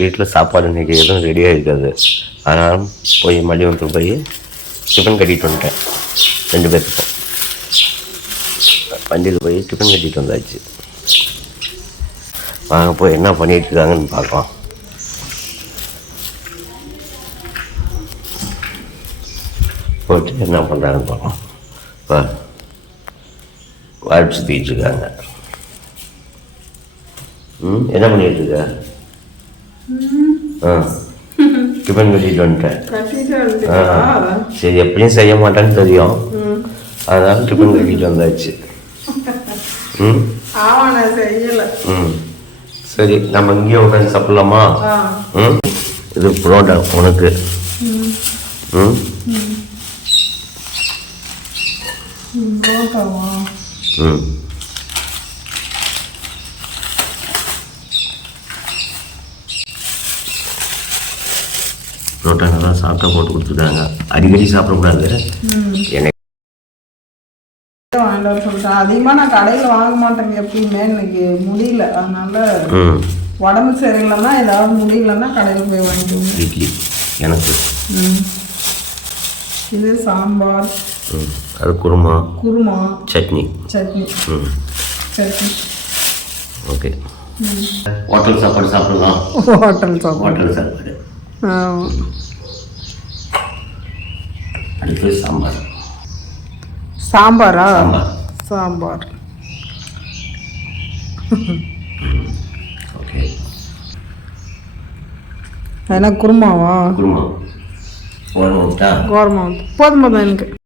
வீட்டில் சாப்பாடு இன்றைக்கி எதுவும் ரெடியாக இருக்காது. அதனால் போய் மதியானத்துக்கு போய் டிஃபன் கட்டிட்டு வந்துட்டேன். 2 பேர்த்துக்கும் வண்டியில் போய் டிஃபன் கட்டிட்டு வந்தாச்சு. வாங்க போய் என்ன பண்ணிகிட்டு இருக்காங்கன்னு பார்க்கலாம். போட்டு என்ன பண்ணுறாங்கன்னு பார்க்கலாம். இப்போ வாழ்ப்பு சுற்றிட்டு இருக்காங்க. என்ன பண்ணிட்டு இருக்க? டிஃபன் கட்டிட்டு வந்துட்டேன். சரி, எப்படியும் செய்ய மாட்டேன்னு தெரியும், அதனால டிஃபன் கட்டிட்டு வந்தாச்சு. சரி, நம்ம இங்கேயே உட்காந்து சாப்பிடலாமா? இது புரோட்டா உனக்கு. புரோட்டா நல்லா சாப்பிட்டா போட்டு கொடுத்துருக்காங்க. அடிக்கடி சாப்பிடக்கூடாது. எனக்கு அதிகமா நான் கடையில் வாங்க மாட்டேங்க எப்பயுமே. இன்னைக்கு முடியல, அதனால உடம்பு சரியில்லைன்னா ஏதாவது முடியலன்னா கடையில் போய் வாங்கிக்குவோம். இட்லி எனக்கு. இது சாம்பார், அது குருமா, சட்னி. சட்னி. ஓகே, ஹோட்டல் சாப்பாடு சாப்பிடலாம். ஹோட்டல் சாப்பாடு. அடுத்து சாம்பாரா? சாம்பார். ஓகே. என்ன குருமாவா? குருமா. கோரமா போதும் எனக்கு.